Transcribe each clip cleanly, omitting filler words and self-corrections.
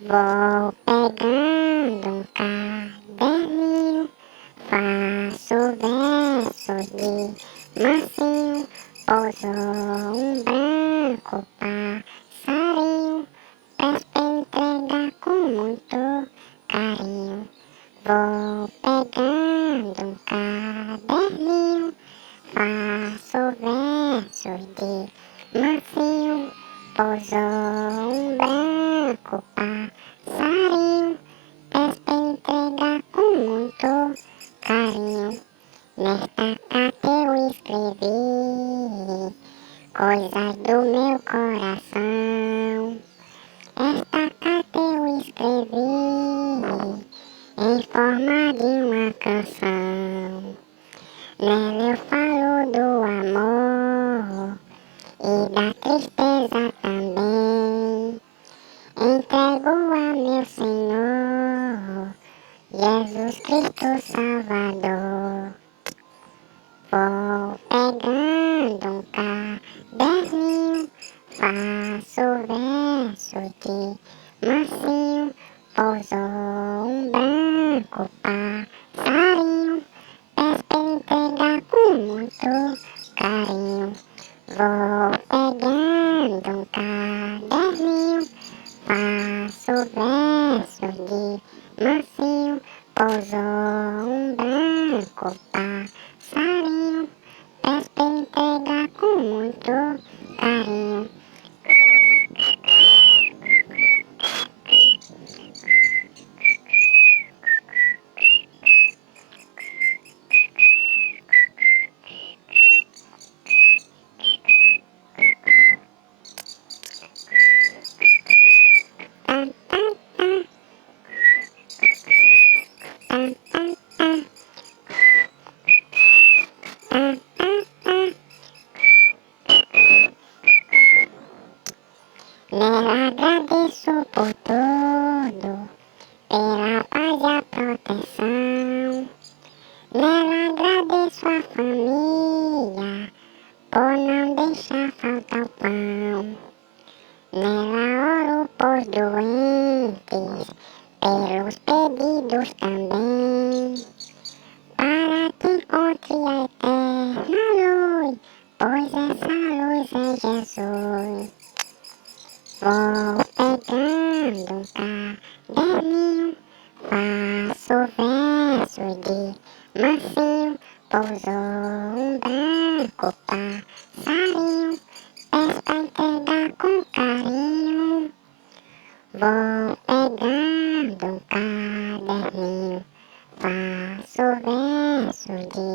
Vou pegando um caderninho, faço versos de mansinho, pousou um branco passarinho, peço pra entregar com muito carinho. Vou pegando um caderninho, faço versos de mansinho, pousou um branco passarinho, peço pra entregar com muito carinho. Nesta carta eu escrevi coisas do meu coração. Esta carta eu escrevi em forma de uma canção. Nela eu falo do amor e da tristeza também. Entrego a meu Senhor, Jesus Cristo Salvador. Vou pegando um caderninho, faço verso de mansinho, pousou um branco passarinho, peço pra entregar com muito carinho. Vou pegando um caderninho, faço verso de mansinho, pousou um branco passarinho, peço pra entregar com muito carinho. Nela agradeço por tudo, pela paz e a proteção. Nela agradeço a família, por não deixar faltar o pão. Nela oro por doentes, pelos pedidos também, para que encontre a eterna luz, pois essa luz é Jesus. Vou pegando um caderninho, faço versos de mansinho, pousou um branco passarinho, peço pra entregar com carinho. Vou pegando um caderninho, faço versos de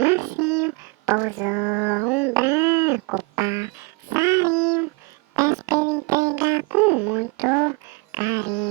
mansinho, pousou um branco passarinho, peço pra entregar com muito carinho.